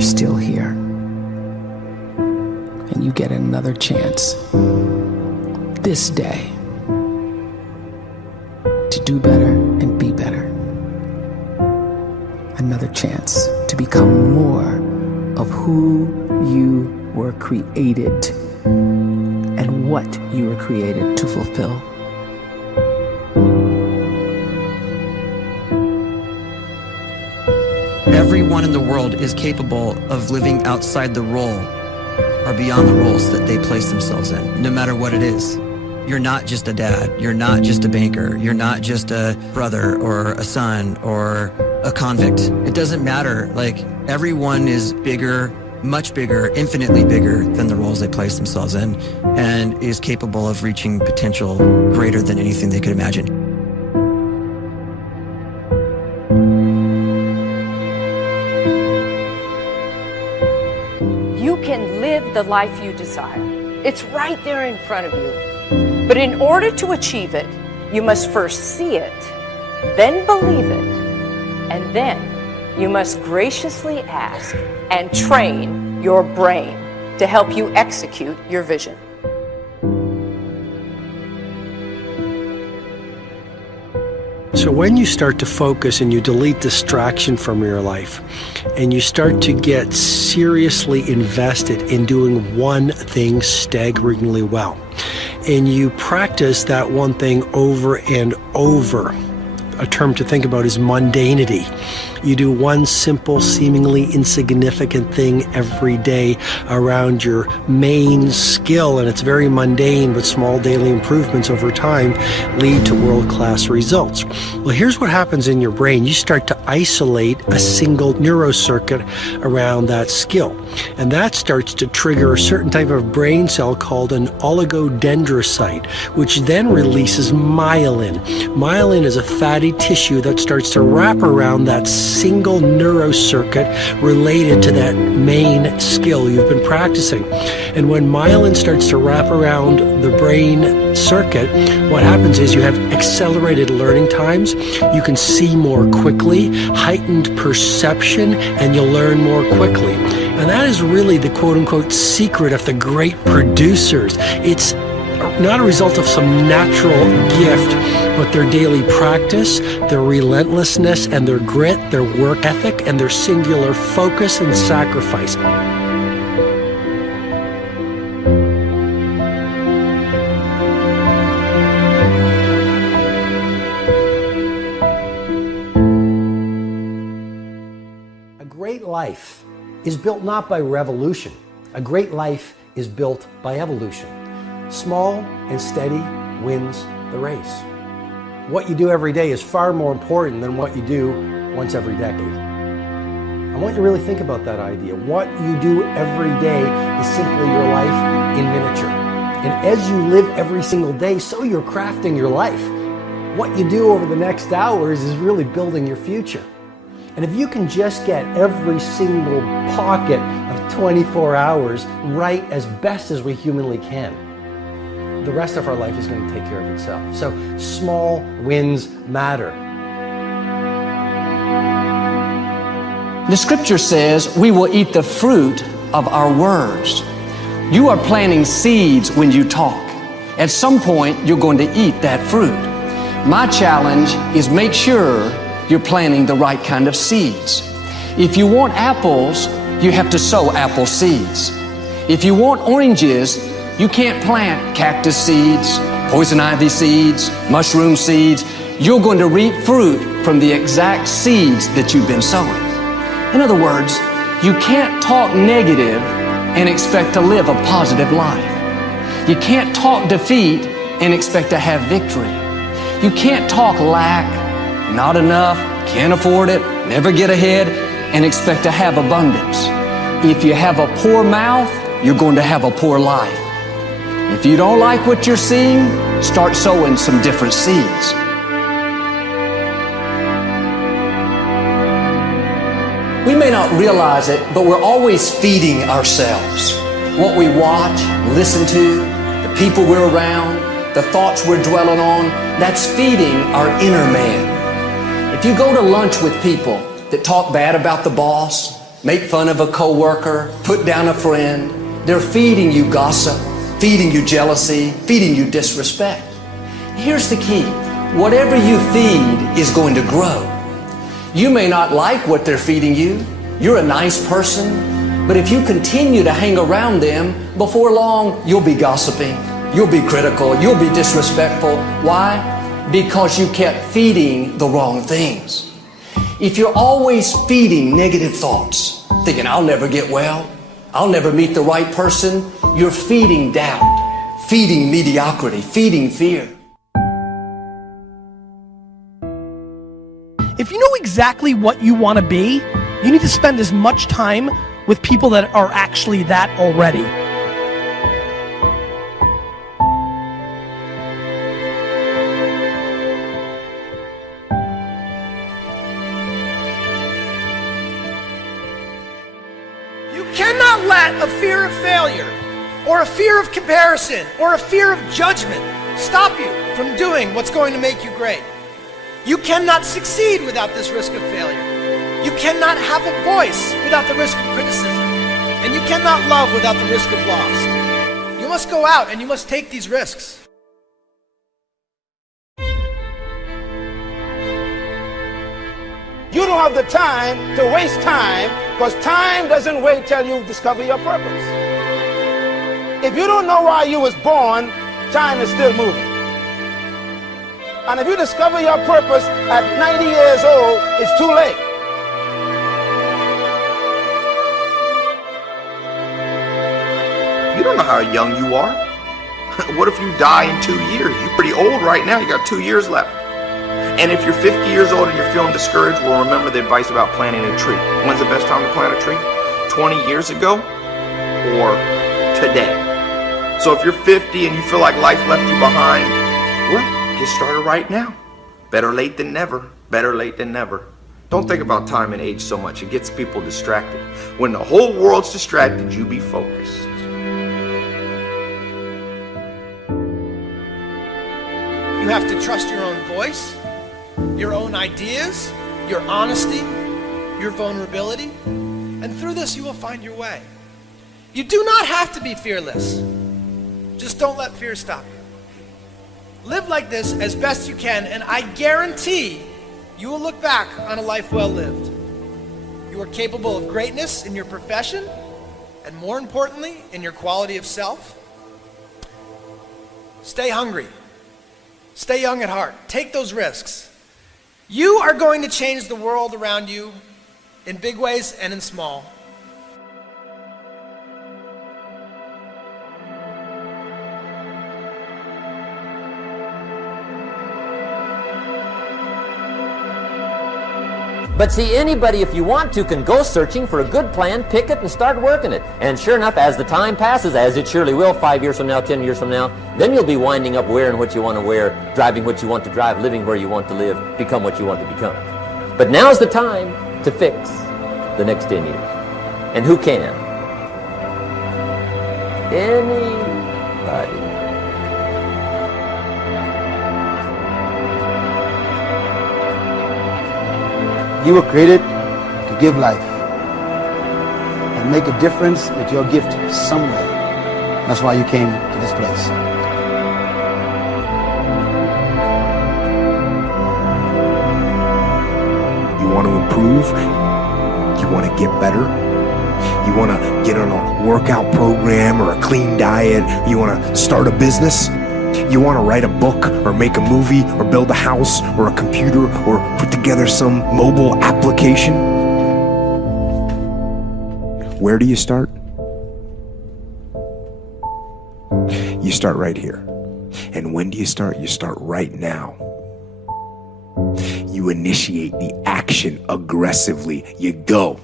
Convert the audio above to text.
you're still here. And you get another chance this day to do better and be better. Another chance to become more of who you were created and what you were created to fulfill. Everyone in the world is capable of living outside the role or beyond the roles that they place themselves in, no matter what it is. You're not just a dad, you're not just a banker, you're not just a brother or a son or a convict. It doesn't matter. Like, everyone is bigger, much bigger, infinitely bigger than the roles they place themselves in, and is capable of reaching potential greater than anything they could imagine. You can live the life you desire. It's right there in front of you. But in order to achieve it, you must first see it, then believe it, and then you must graciously ask and train your brain to help you execute your vision. So when you start to focus and you delete distraction from your life, and you start to get seriously invested in doing one thing staggeringly well, and you practice that one thing over and over, a term to think about is mundanity. You do one simple, seemingly insignificant thing every day around your main skill, and it's very mundane, but small daily improvements over time lead to world-class results. Well, here's what happens in your brain. You start to isolate a single neurocircuit around that skill, and that starts to trigger a certain type of brain cell called an oligodendrocyte, which then releases myelin. Myelin is a fatty tissue that starts to wrap around that single neurocircuit related to that main skill you've been practicing. And when myelin starts to wrap around the brain circuit, what happens is you have accelerated learning times, you can see more quickly, heightened perception, and you'll learn more quickly. And that is really the quote-unquote secret of the great producers. It's not a result of some natural gift, but their daily practice, their relentlessness and their grit, their work ethic, and their singular focus and sacrifice. A great life is built not by revolution. A great life is built by evolution. Small and steady wins the race. What you do every day is far more important than what you do once every decade. I want you to really think about that idea. What you do every day is simply your life in miniature. And as you live every single day, so you're crafting your life. What you do over the next hours is really building your future. And if you can just get every single pocket of 24 hours right as best as we humanly can, the rest of our life is going to take care of itself. So small wins matter. The scripture says we will eat the fruit of our words. You are planting seeds when you talk. At some point, you're going to eat that fruit. My challenge is make sure you're planting the right kind of seeds. If you want apples, you have to sow apple seeds. If you want oranges, you can't plant cactus seeds, poison ivy seeds, mushroom seeds. You're going to reap fruit from the exact seeds that you've been sowing. In other words, you can't talk negative and expect to live a positive life. You can't talk defeat and expect to have victory. You can't talk lack, not enough, can't afford it, never get ahead, and expect to have abundance. If you have a poor mouth, you're going to have a poor life. If you don't like what you're seeing, start sowing some different seeds. We may not realize it, but we're always feeding ourselves. What we watch, listen to, the people we're around, the thoughts we're dwelling on, that's feeding our inner man. If you go to lunch with people that talk bad about the boss, make fun of a coworker, put down a friend. They're feeding you gossip, feeding you jealousy, feeding you disrespect. Here's the key. Whatever you feed is going to grow. You may not like what they're feeding you. You're a nice person, but if you continue to hang around them, before long, you'll be gossiping, you'll be critical, you'll be disrespectful. Why? Because you kept feeding the wrong things. If you're always feeding negative thoughts, thinking, I'll never get well, I'll never meet the right person, you're feeding doubt, feeding mediocrity, feeding fear. If you know exactly what you want to be, you need to spend as much time with people that are actually that already. You cannot let a fear of failure, or a fear of comparison, or a fear of judgment stop you from doing what's going to make you great. You cannot succeed without this risk of failure. You cannot have a voice without the risk of criticism. And you cannot love without the risk of loss. You must go out and you must take these risks. You don't have the time to waste time, because time doesn't wait till you discover your purpose. If you don't know why you was born, time is still moving. And if you discover your purpose at 90 years old, it's too late. You don't know how young you are. What if you die in 2 years? You're pretty old right now. You got 2 years left. And if you're 50 years old and you're feeling discouraged, well, remember the advice about planting a tree. When's the best time to plant a tree? 20 years ago or today? So if you're 50 and you feel like life left you behind, well, get started right now. Better late than never. Better late than never. Don't think about time and age so much. It gets people distracted. When the whole world's distracted, you be focused. You have to trust your own voice, your own ideas, your honesty, your vulnerability, and through this you will find your way. You do not have to be fearless. Just don't let fear stop you. Live like this as best you can, and I guarantee you will look back on a life well lived. You are capable of greatness in your profession, and more importantly, in your quality of self. Stay hungry. Stay young at heart. Take those risks. You are going to change the world around you in big ways and in small. But see, anybody, if you want to, can go searching for a good plan, pick it, and start working it. And sure enough, as the time passes, as it surely will 5 years from now, 10 years from now, then you'll be winding up wearing what you want to wear, driving what you want to drive, living where you want to live, become what you want to become. But now's the time to fix the next 10 years. And who can? Anybody. You were created to give life and make a difference with your gift somewhere. That's why you came to this place. You want to improve? You want to get better? You want to get on a workout program or a clean diet? You want to start a business? You want to write a book or make a movie or build a house or a computer or put together some mobile application? Where do you start? You start right here. And when do you start? You start right now. You initiate the action aggressively. You go.